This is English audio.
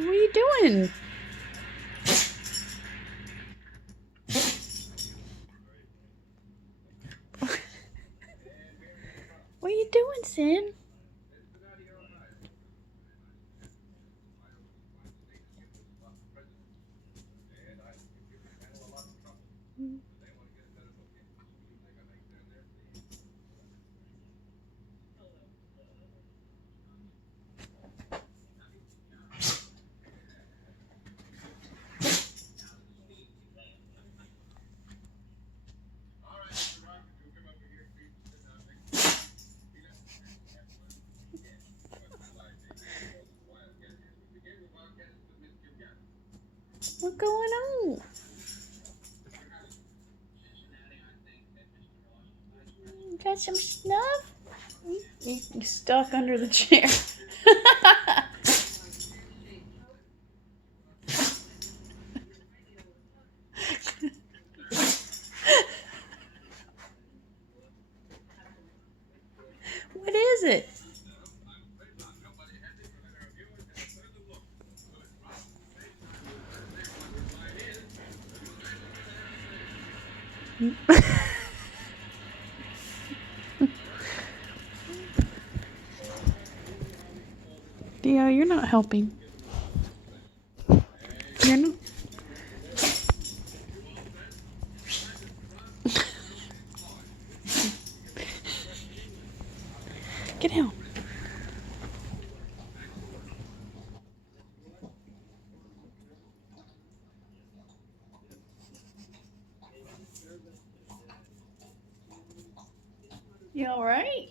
What are you doing? What are you doing, Sin? What's going on? You got some snuff? You stuck under the chair. What is it? Theo, you're not helping. You're not. Get out. You all right?